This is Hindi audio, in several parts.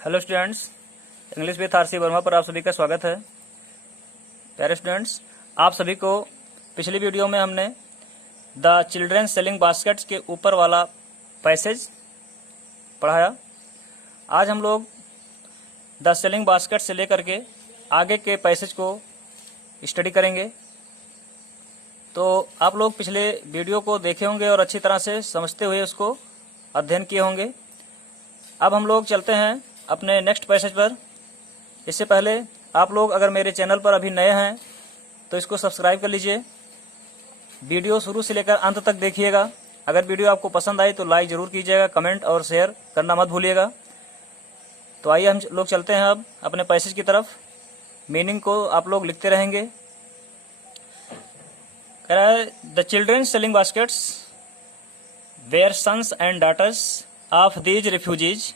Hello students, English with RC Verma पर आप सभी का स्वागत है। प्यारे स्टूडेंट्स, आप सभी को पिछली वीडियो में हमने द चिल्ड्रन सेलिंग बास्केट्स के ऊपर वाला पैसेज पढ़ाया। आज हम लोग द सेलिंग बास्केट से लेकर के आगे के पैसेज को स्टडी करेंगे। तो आप लोग पिछले वीडियो को देखे होंगे और अच्छी तरह से समझते हुए उसको अध्ययन किए होंगे। अब हम लोग चलते हैं अपने नेक्स्ट पैसेज पर। इससे पहले आप लोग अगर मेरे चैनल पर अभी नए हैं तो इसको सब्सक्राइब कर लीजिए। वीडियो शुरू से लेकर अंत तक देखिएगा। अगर वीडियो आपको पसंद आई तो लाइक जरूर कीजिएगा, कमेंट और शेयर करना मत भूलिएगा। तो आइए हम लोग चलते हैं अब अपने पैसेज की तरफ। मीनिंग को आप लोग लिखते रहेंगे। कह रहा है the children selling baskets were sons and daughters of these refugees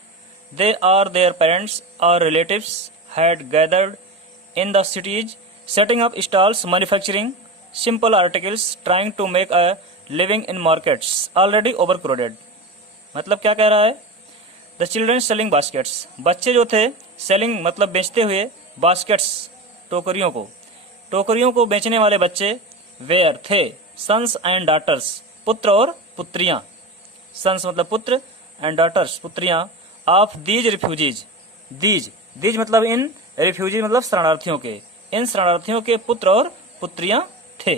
they or their parents or relatives had gathered in the cities, setting up stalls, manufacturing simple articles, trying to make a living in markets already overcrowded। मतलब क्या कह रहा है? The children selling baskets, बच्चे जो थे selling मतलब बेचते हुए, baskets टोकरियों को बेचने वाले बच्चे were थे sons and daughters, पुत्र और पुत्रियां। sons मतलब पुत्र and daughters पुत्रियां ऑफ दीज रिफ्यूजीज, दीज मतलब इन, रिफ्यूजीज मतलब शरणार्थियों के, इन शरणार्थियों के पुत्र और पुत्रियां थे।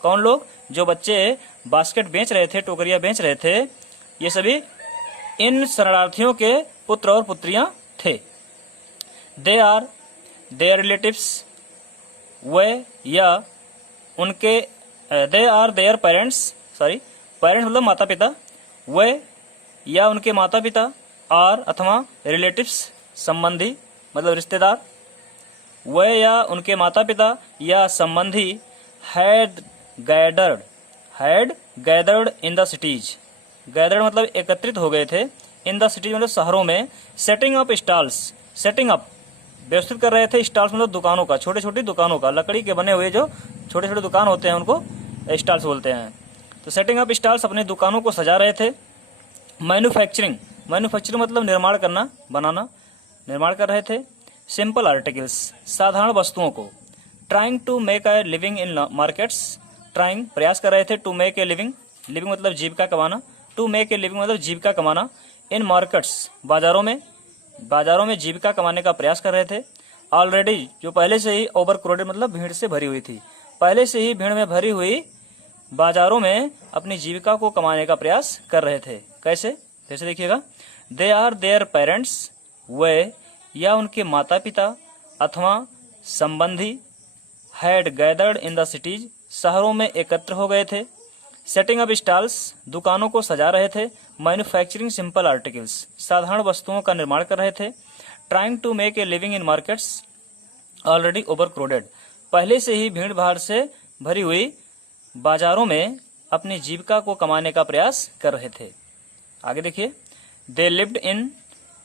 कौन लोग? जो बच्चे बास्केट बेच रहे थे, टोकरियां बेच रहे थे, ये सभी इन शरणार्थियों के पुत्र और पुत्रियां थे। दे आर देयर रिलेटिव्स, वे या उनके, they are their parents, parents मतलब माता पिता, वे या उनके माता पिता, और अथवा रिलेटिव्स संबंधी मतलब रिश्तेदार, वे या उनके माता पिता या संबंधी had gathered in the cities, gathered मतलब एकत्रित हो गए थे, इन द सिटीज मतलब शहरों में, setting up stalls, setting up व्यवस्थित कर रहे थे, स्टॉल्स मतलब दुकानों का, छोटे छोटी दुकानों का, लकड़ी के बने हुए जो छोटे छोटे दुकान होते हैं उनको स्टॉल्स बोलते हैं। तो सेटिंग अप स्टॉल्स अपनी दुकानों को सजा रहे थे। मैन्युफैक्चरिंग मतलब निर्माण करना, बनाना, निर्माण कर रहे थे। सिंपल आर्टिकल्स साधारण वस्तुओं को। Trying to make a living in markets, trying प्रयास कर रहे थे, to make a living, living मतलब जीविका कमाना, टू मेक ए लिविंग मतलब जीविका कमाना, इन मार्केट्स बाजारों में जीविका कमाने का प्रयास कर रहे थे। ऑलरेडी जो पहले से ही ओवर क्राउडेड मतलब भीड़ से भरी हुई थी, पहले से ही भीड़ में भरी हुई बाजारों में अपनी जीविका को कमाने का प्रयास कर रहे थे। कैसे देखिएगा। दे आर देयर पेरेंट्स, वे या उनके माता पिता अथवा संबंधी, had gathered in the cities शहरों में एकत्र हो गए थे। सेटिंग अप स्टॉल्स दुकानों को सजा रहे थे। मैन्युफैक्चरिंग सिंपल आर्टिकल्स साधारण वस्तुओं का निर्माण कर रहे थे। Trying to make a living in markets already overcrowded पहले से ही भीड़ भाड़ से भरी हुई बाजारों में अपनी जीविका को कमाने का प्रयास कर रहे थे। आगे देखिए। दे lived in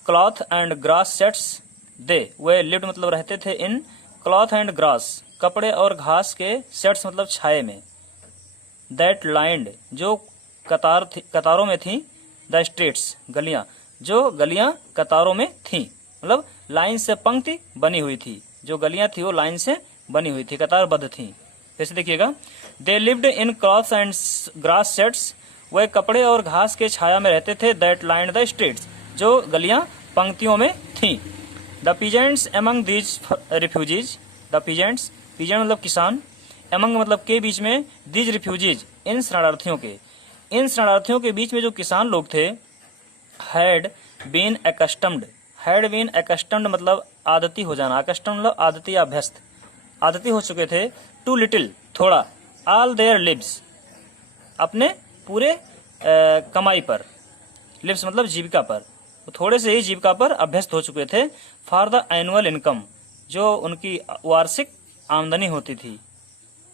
cloth and grass sets, way lived मतलब रहते थे, इन क्लॉथ एंड ग्रास कपड़े और घास के सेट्स मतलब छाये में, दैट लाइंड जो कतारों में थी, द स्ट्रीट्स गलियां जो गलियां कतारों में थी, मतलब लाइन से पंक्ति बनी हुई थी, जो गलियां थी वो लाइन से बनी हुई थी, कतारबद्ध थी। जैसे देखिएगा। They lived in cloth and grass sets, वे कपड़े और घास के छाया में रहते थे, दैट लाइंड द स्ट्रीट्स जो गलियां पंक्तियों में थीं। The peasants among these refugees, the peasants मतलब किसान, एमंग मतलब के बीच में, दीज रिफ्यूजीज इन शरणार्थियों के बीच में जो किसान लोग थे, हैड बीन एक्स्टम्ड मतलब आदती हो जाना, अकस्टम्ड मतलब आदती या अभ्यस्त, आदती हो चुके थे, टू लिटिल थोड़ा, ऑल देयर लिव्स अपने पूरे कमाई पर, लिव्स मतलब जीविका पर, वो थोड़े से ही जीविका पर अभ्यस्त हो चुके थे। फॉर द एनुअल इनकम जो उनकी वार्षिक आमदनी होती थी,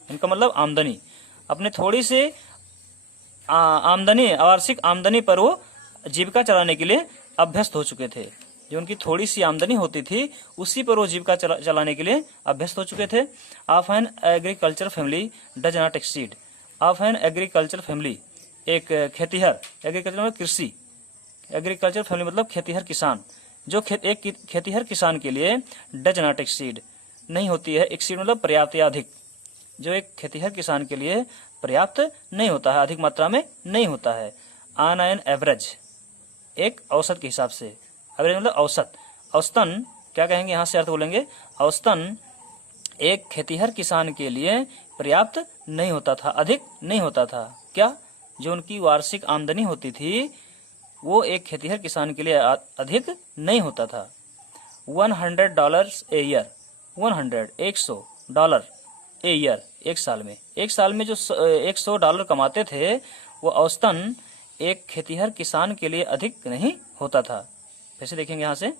इनकम मतलब आमदनी, अपने थोड़ी से आमदनी, वार्षिक आमदनी पर वो जीविका चलाने के लिए अभ्यस्त हो चुके थे। जो उनकी थोड़ी सी आमदनी होती थी उसी पर वो जीविका चलाने के लिए अभ्यस्त हो चुके थे। Of an agriculture family does not exceed, of an agriculture family एक खेतीहर, एग्रीकल्चर मतलब कृषि, एग्रीकल्चर फैमिली मतलब खेतीहर किसान, जो एक खेतीहर किसान के लिए डज नॉट एक्सीड नहीं होती है, एक्सीड मतलब पर्याप्त या अधिक, जो एक खेतीहर किसान के लिए पर्याप्त नहीं होता है, अधिक मात्रा में नहीं होता है। ऑन एन एवरेज, एक औसत के हिसाब से, एवरेज मतलब औसत, औसतन क्या कहेंगे यहाँ से अर्थ बोलेंगे, औसतन एक खेतीहर किसान के लिए पर्याप्त नहीं होता था, अधिक नहीं होता था। क्या? जो उनकी वार्षिक आमदनी होती थी वो एक खेतीहर किसान के लिए अधिक नहीं होता था। $100 ए ईयर, 100 ए ईयर, एक साल में, एक साल में जो $100 कमाते थे वो औसतन एक खेतीहर किसान के लिए अधिक नहीं होता था। फिर से देखेंगे यहाँ से,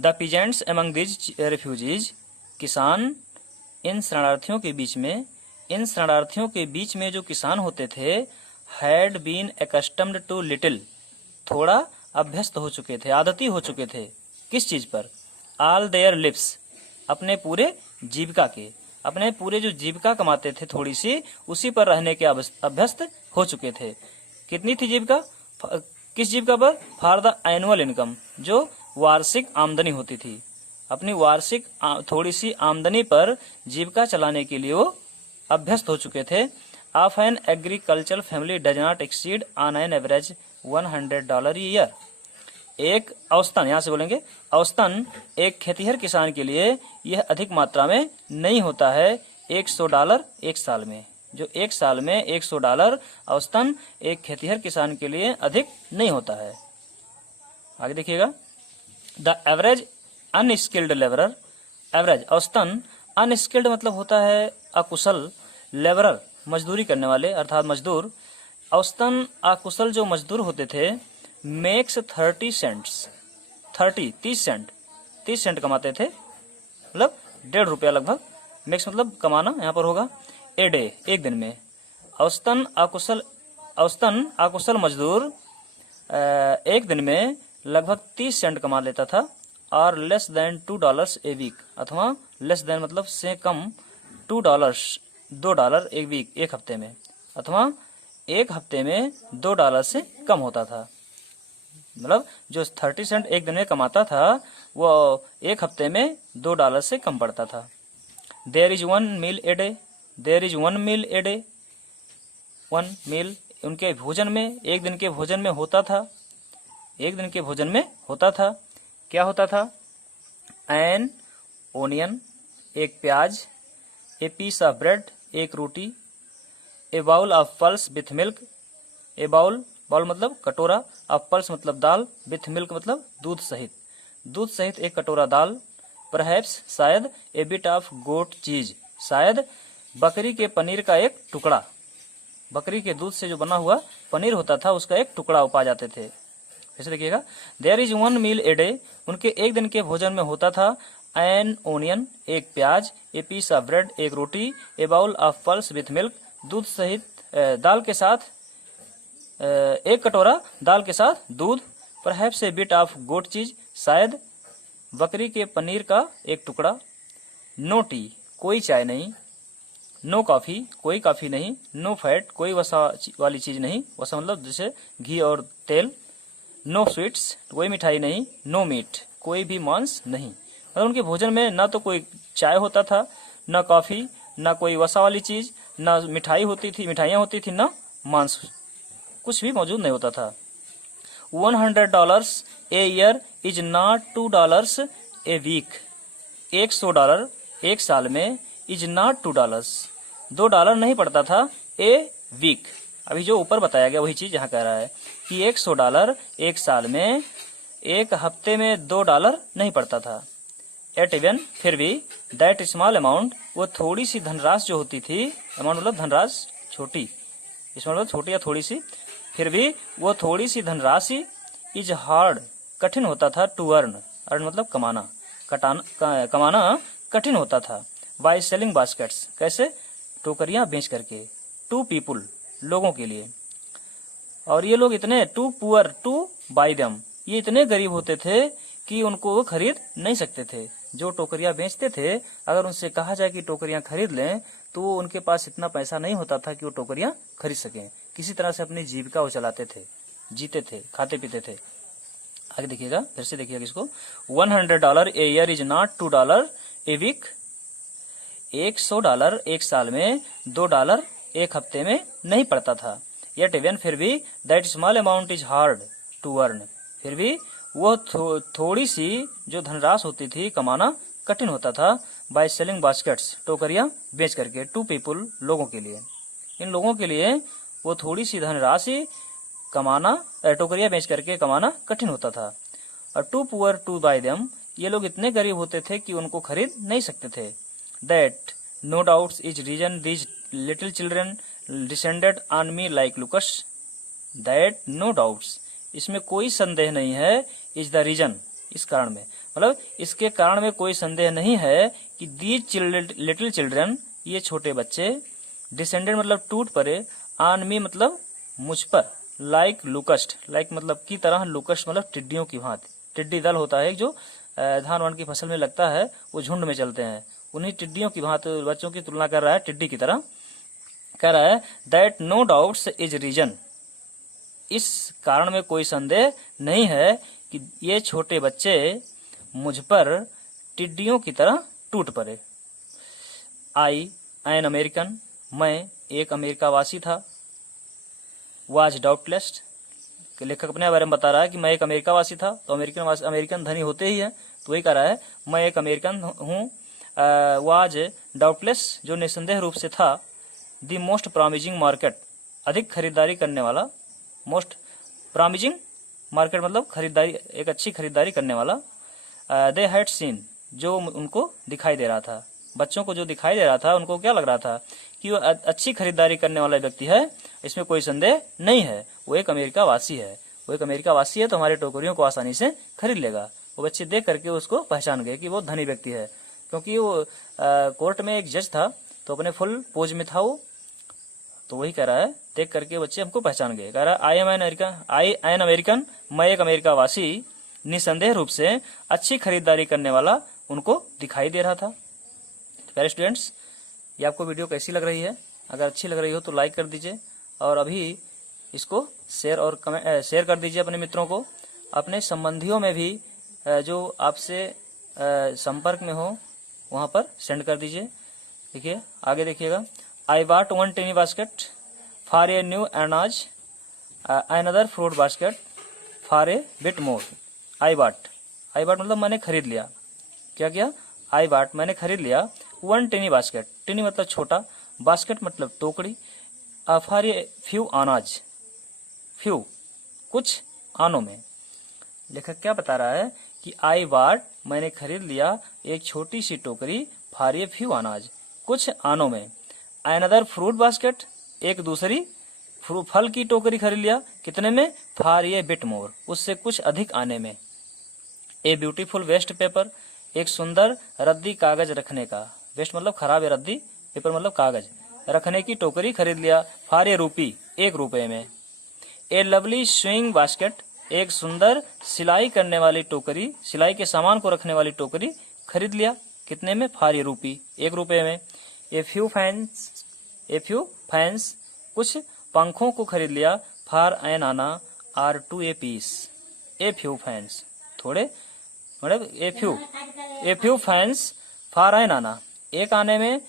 the peasants among these refugees, किसान इन शरणार्थियों के बीच में, इन शरणार्थियों के बीच में जो किसान होते थे, हैड बीन एक्स्टम्ड टू लिटिल, थोड़ा अभ्यस्त हो चुके थे, आदती हो चुके थे। किस चीज पर? ऑल देयर लिप्स, अपने पूरे जीविका के, अपने पूरे जो जीविका कमाते थे थोड़ी सी, उसी पर रहने के अभ्यस्त हो चुके थे। कितनी थी जीविका? किस जीविका पर? फॉर द एनुअल इनकम, जो वार्षिक आमदनी होती थी, अपनी वार्षिक थोड़ी सी आमदनी पर जीविका चलाने के लिए वो अभ्यस्त हो चुके थे। Of an agricultural family does not exceed on an average $100 year, एक औसतन, यहाँ से बोलेंगे औसतन एक खेतीहर किसान के लिए यह अधिक मात्रा में नहीं होता है $100 एक साल में, जो एक साल में $100 औसतन एक खेतीहर किसान के लिए अधिक नहीं होता है। आगे देखिएगा, the average unskilled labourer, average औसतन, अनस्किल्ड मतलब होता है अकुशल, लेबरर मजदूरी करने वाले अर्थात मजदूर, औसतन अकुशल जो मजदूर होते थे, मेक्स 30 सेंट्स, 30 सेंट कमाते थे, मतलब ₹1.5 लगभग, मेक्स मतलब कमाना यहाँ पर होगा, ए डे एक दिन में। औसतन अकुशल मजदूर एक दिन में लगभग 30 सेंट कमा लेता था, और लेस देन $2 ए वीक, अथवा लेस देन मतलब से कम $2 एक वीक, एक हफ्ते में, अथवा एक हफ्ते में $2 से कम होता था। मतलब जो 30 सेंट एक दिन में कमाता था वो एक हफ्ते में $2 से कम पड़ता था। There is 1 meal a day, there is 1 meal a day, 1 meal उनके भोजन में, एक दिन के भोजन में होता था, एक दिन के भोजन में होता था। क्या होता था? एन ओनियन, एक प्याज, ए पीस ऑफ ब्रेड, एक रोटी, a bowl of pulse with milk, a bowl, bowl मतलब कटोरा, ऑफ पल्स मतलब दाल, विथ मिल्क मतलब दूध सहित, दूध सहित एक कटोरा दाल, परहैप्स शायद, ए बिट ऑफ गोट चीज, शायद बकरी के पनीर का एक टुकड़ा, बकरी के दूध से जो बना हुआ पनीर होता था उसका एक टुकड़ा पा जाते थे। फिर से देखिएगा, there is 1 meal a day, उनके एक दिन के भोजन में होता था एन ओनियन, एक प्याज, ए पीस ऑफ ब्रेड, एक रोटी, a bowl of pulse with milk, दूध सहित दाल के साथ, एक कटोरा दाल के साथ दूध, perhaps a bit of goat cheese, शायद बकरी के पनीर का एक टुकड़ा, नो टी, कोई चाय नहीं, नो कॉफी, कोई कॉफी नहीं, नो फैट, कोई वसा वाली चीज नहीं, वसा मतलब जैसे घी और तेल, नो स्वीट्स, कोई मिठाई नहीं, नो मीट, कोई भी मांस नहीं। मतलब उनके भोजन में ना तो कोई चाय होता था, ना कॉफी, ना कोई वसा वाली चीज, ना मिठाई होती थी, मिठाइयाँ होती थी, ना मांस, कुछ भी मौजूद नहीं होता था। $100 a year is not $2 a week, $100 एक साल में, इज नॉट $2 नहीं पड़ता था ए वीक। अभी जो ऊपर बताया गया वही चीज यहाँ कह रहा है कि $100 एक साल में, एक हफ्ते में $2 नहीं पड़ता था। एट इवन, फिर भी, दैट स्मॉल अमाउंट, वो थोड़ी सी धनराशि जो होती थी, अमाउंट मतलब धनराशि छोटी, इसमें मतलब छोटी या थोड़ी सी, फिर भी वो थोड़ी सी धनराशि, इज हार्ड, कठिन होता था, टू अर्न, अर्न मतलब कमाना, कमाना कठिन होता था। बाय सेलिंग बास्केट्स, कैसे? टोकरियां बेच करके, टू पीपुल, लोगों के लिए, और ये लोग इतने, too poor to buy them, ये इतने गरीब होते थे कि उनको वो खरीद नहीं सकते थे। जो टोकरियां बेचते थे, अगर उनसे कहा जाए कि टोकरियां खरीद लें तो वो उनके पास इतना पैसा नहीं होता था कि वो टोकरियां खरीद सकें। किसी तरह से अपनी जीविका वो चलाते थे, जीते थे, खाते पीते थे। आगे देखिएगा, फिर से देखिएगा इसको। $100 a year is not $2 a week. $100 एक साल में, $2 एक हफ्ते में नहीं पड़ता था। येट इवन फिर भी that small amount is hard to earn. फिर भी वो थोड़ी सी जो धनराशि होती थी कमाना कठिन होता था। बाय सेलिंग बास्केट्स, टोकरियां बेच करके, टू पीपुल, लोगों के लिए, इन लोगों के लिए वो थोड़ी सी धनराशि कमाना, टोकरियां बेच करके कमाना कठिन होता था। और too poor to buy them, ये लोग इतने गरीब होते थे कि उनको खरीद नहीं सकते थे। That no doubts is reason these little children descended on me like locusts. That no doubts, इसमें कोई संदेह नहीं है, इज द रीजन, इस कारण में, मतलब इसके कारण में कोई संदेह नहीं है कि दीज लिटिल चिल्ड्रन, ये छोटे बच्चे, डिसेंडेड मतलब टूट पड़े, ऑन मी मतलब मुझ पर, लाइक लुकस्ट, लाइक मतलब की तरह, लुकस्ट मतलब टिड्डियों की भांति। टिड्डी दल होता है जो धान वान की फसल में लगता है, वो झुंड में चलते हैं, उन्हीं टिड्डियों की भांति बच्चों की तुलना कर रहा है टिड्डी की तरह। कह रहा है that no doubts is reason, इस कारण में कोई संदेह नहीं है कि ये छोटे बच्चे मुझ पर टिड्डियों की तरह टूट पड़े। आई एन अमेरिकन, मैं एक अमेरिकावासी था। वाज डाउटलेस, लेखक अपने बारे में बता रहा है कि मैं एक अमेरिकावासी था, तो अमेरिकन धनी होते ही है, तो वही कह रहा है मैं एक अमेरिकन हूँ। वाज डाउटलेस, जो निसंदेह रूप से था। द मोस्ट प्रॉमिजिंग मार्केट, अधिक खरीदारी करने वाला। मोस्ट प्रॉमिजिंग मार्केट मतलब खरीदारी, एक अच्छी खरीदारी करने वाला। दे हैड सीन, जो उनको दिखाई दे रहा था, बच्चों को जो दिखाई दे रहा था, उनको क्या लग रहा था कि वो अच्छी खरीदारी करने वाला व्यक्ति है, इसमें कोई संदेह नहीं है, वो एक अमेरिकावासी है। वो एक अमेरिकावासी है तो हमारे टोकरियों को आसानी से खरीद लेगा। वो बच्चे देख करके उसको पहचान गए कि वो धनी व्यक्ति है, क्योंकि वो कोर्ट में एक जज था, तो अपने फुल पोज में था वो, तो वही कह रहा है, देख करके बच्चे हमको पहचान गए। कह रहा है आई एन अमेरिकन, मैं एक अमेरिकावासी, निसंदेह रूप से अच्छी खरीदारी करने वाला उनको दिखाई दे रहा था। प्यारे स्टूडेंट्स, ये आपको वीडियो कैसी लग रही है? अगर अच्छी लग रही हो तो लाइक कर दीजिए, और अभी इसको शेयर कर दीजिए अपने मित्रों को, अपने संबंधियों में भी जो आपसे संपर्क में हो वहाँ पर सेंड कर दीजिए। देखिए आगे देखिएगा। I bought 1 teeny basket for a new अनाज, another fruit basket for a bit more. I bought मतलब मैंने खरीद लिया। क्या किया? आई बॉट मैंने खरीद लिया 1 टेनी बास्केट, टेनी मतलब छोटा, बास्केट मतलब टोकरी, फॉर ए फ्यू अनाज, फ्यू कुछ आनों में। लेखक क्या बता रहा है कि आई बॉट मैंने खरीद लिया एक छोटी सी टोकरी, फॉर ए फ्यू अनाज कुछ आनों में। अनदर फ्रूट बास्केट, एक दूसरी फल की टोकरी खरीद लिया, कितने में? फॉर ए बिट मोर, उससे कुछ अधिक आने में। ए ब्यूटीफुल वेस्ट पेपर, एक सुंदर रद्दी कागज रखने का, वेस्ट मतलब खराब है, रद्दी, पेपर मतलब कागज, रखने की टोकरी खरीद लिया, फॉर ए रूपी, 1 रुपए में। ए लवली स्विंग बास्केट, एक सुंदर सिलाई करने वाली टोकरी, सिलाई के सामान को रखने वाली टोकरी खरीद लिया, कितने में? फॉर ए रूपी, 1 रुपए में। ए फ्यू फैंस, कुछ पंखों को खरीद लिया, for an anna or two a piece. A few fans, थोड़े, मतलब a few fans for an anna, एक आने में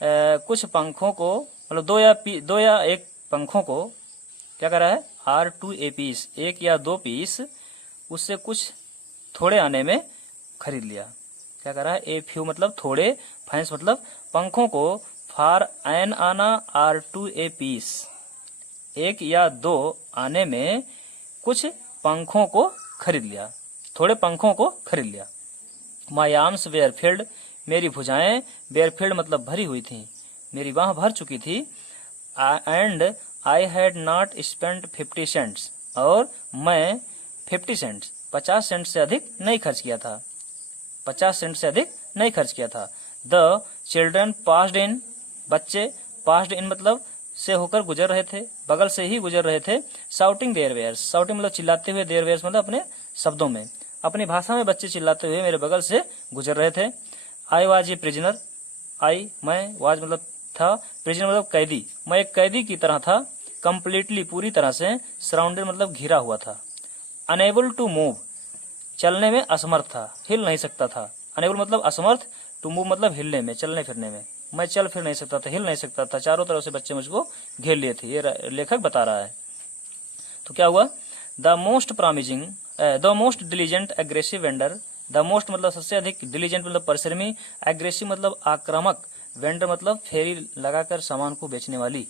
कुछ पंखों को, मतलब 2 या 1 पंखों को क्या कर रहा है? आर टू ए पीस, 1 या 2 पीस, उससे कुछ थोड़े आने में खरीद लिया। क्या कर रहा है? ए फ्यू मतलब थोड़े, फैंस मतलब पंखों को, for an anna or two a piece, 1 या 2 आने में कुछ पंखों को खरीद लिया, थोड़े पंखों को खरीद लिया। माय आर्म्स वेयर फिल्ड, मेरी भुजाएं, वेयर फिल्ड मतलब भरी हुई थी, मेरी बाह भर चुकी थी। And I had not spent 50 cents, और मैं 50 सेंट्स 50 सेंट से अधिक नहीं खर्च किया था, 50 सेंट से अधिक नहीं खर्च किया था। द चिल्ड्रन पास्ड इन, बच्चे पास्ड इन मतलब से होकर गुजर रहे थे, बगल से ही गुजर रहे थे। शाउटिंग देयर वेयर्स, शाउटिंग मतलब चिल्लाते हुए, देयर वेयर्स मतलब अपने शब्दों में, अपनी भाषा में बच्चे चिल्लाते हुए मेरे बगल से गुजर रहे थे। आई वाज ए प्रिजनर, आई मैं, वाज मतलब था, प्रिजनर मतलब कैदी, मैं एक कैदी की तरह था। कंप्लीटली पूरी तरह से, सराउंडेड मतलब घिरा हुआ था। अनेबल टू मूव, चलने में असमर्थ था, हिल नहीं सकता था। अनेबल मतलब असमर्थ, टू मूव मतलब हिलने में, चलने फिरने में। मैं चल फिर नहीं सकता था, हिल नहीं सकता था, चारों तरफ से बच्चे मुझको घेर लिए थे, ये लेखक बता रहा है। तो क्या हुआ, the most diligent aggressive vendor, the most मतलब सबसे अधिक, डिलीजेंट मतलब परिश्रमी, एग्रेसिव मतलब आक्रामक, वेंडर मतलब फेरी लगाकर सामान को बेचने वाली,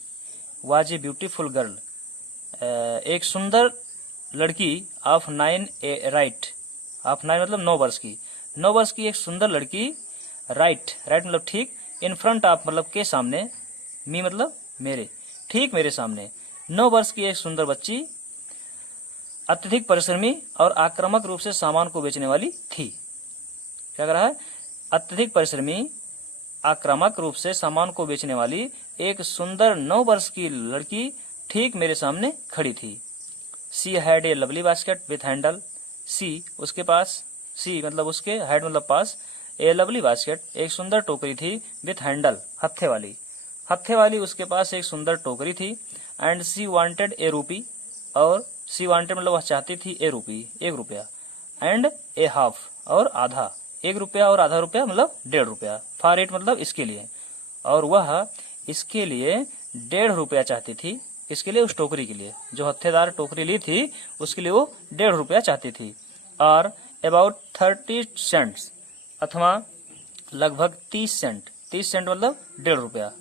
वाज ए ब्यूटीफुल गर्ल, एक सुंदर लड़की, ऑफ 9 राइट, ऑफ 9 मतलब 9 वर्ष की, 9 वर्ष की एक सुंदर लड़की, राइट मतलब ठीक, इन फ्रंट ऑफ मतलब के सामने, मी मतलब मेरे, ठीक मेरे सामने, 9 वर्ष की एक सुंदर बच्ची अत्यधिक परिश्रमी और आक्रामक रूप से सामान को बेचने वाली थी। क्या कर रहा है, अत्यधिक परिश्रमी आक्रामक रूप से सामान को बेचने वाली एक सुंदर 9 वर्ष की लड़की ठीक मेरे सामने खड़ी थी। She had a lovely basket with handle, she उसके पास, सी मतलब उसके, हैड मतलब पास, ए लवली बास्केट एक सुंदर टोकरी थी, विथ हैंडल हत्थे वाली, हत्थे वाली उसके पास एक सुंदर टोकरी थी, एंड सी वांटेड ए रूपी, और सी वांटेड मतलब वह चाहती थी ए रूपी, 1 रुपया, एंड ए हाफ और आधा, 1 रुपया और आधा रुपया मतलब 1.5 रुपया, फॉर इट मतलब इसके लिए, और वह इसके लिए 1.5 रुपया चाहती थी, इसके लिए उस टोकरी के लिए, जो हत्थेदार टोकरी ली थी उसके लिए वो 1.5 रुपया चाहती थी, और अबाउट 30 सेंट्स अथवा लगभग 30 सेंट, 30 सेंट मतलब 1.5 रुपया।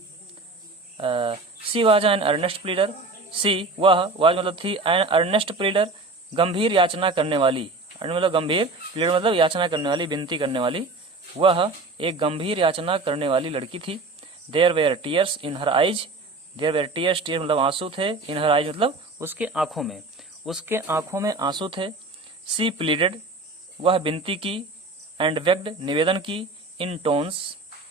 She was an earnest pleader, she वह, वाज मतलब थी, एन अर्नेस्ट प्लीडर गंभीर याचना करने वाली, मतलब गंभीर, प्लीडर मतलब याचना करने वाली, विनती करने वाली, वह एक गंभीर याचना करने वाली लड़की थी। There were tears in her eyes, there were tears, tear मतलब आंसू थे, इन हर आइज मतलब उसके आंखों में, उसके आंखों में आंसू थे। सी प्लीडेड वह विनती की, एंड बेग्ड निवेदन की, इन टोन्स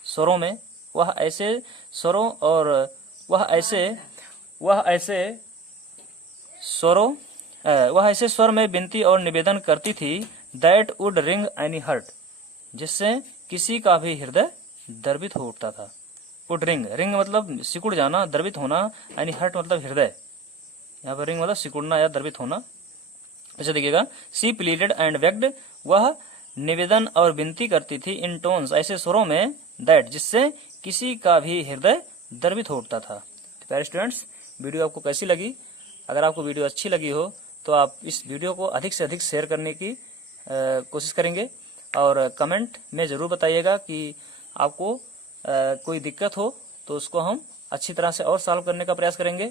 स्वरों में, वह ऐसे स्वरों और वह ऐसे स्वर में विनती और निवेदन करती थी, that would wring any heart, जिससे किसी का भी हृदय द्रवित हो उठता था। वुड रिंग, रिंग मतलब सिकुड़ जाना, द्रवित होना, एनी हर्ट मतलब हृदय, यहाँ पर रिंग मतलब सिकुड़ना या द्रवित होना। अच्छा देखिएगा, सी प्लीडेड एंड बेग्ड वह निवेदन और विनती करती थी, इन टोन्स ऐसे स्वरों में, दैट जिससे किसी का भी हृदय द्रवित हो उठता था। तो प्यारे स्टूडेंट्स, वीडियो आपको कैसी लगी? अगर आपको वीडियो अच्छी लगी हो तो आप इस वीडियो को अधिक से अधिक शेयर करने की कोशिश करेंगे, और कमेंट में ज़रूर बताइएगा कि आपको कोई दिक्कत हो तो उसको हम अच्छी तरह से और सॉल्व करने का प्रयास करेंगे,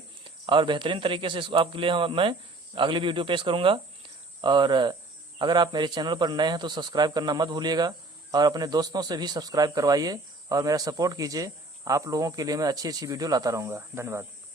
और बेहतरीन तरीके से इसको आपके लिए मैं अगली वीडियो पेश करूँगा। और अगर आप मेरे चैनल पर नए हैं तो सब्सक्राइब करना मत भूलिएगा, और अपने दोस्तों से भी सब्सक्राइब करवाइए और मेरा सपोर्ट कीजिए। आप लोगों के लिए मैं अच्छी अच्छी वीडियो लाता रहूँगा। धन्यवाद।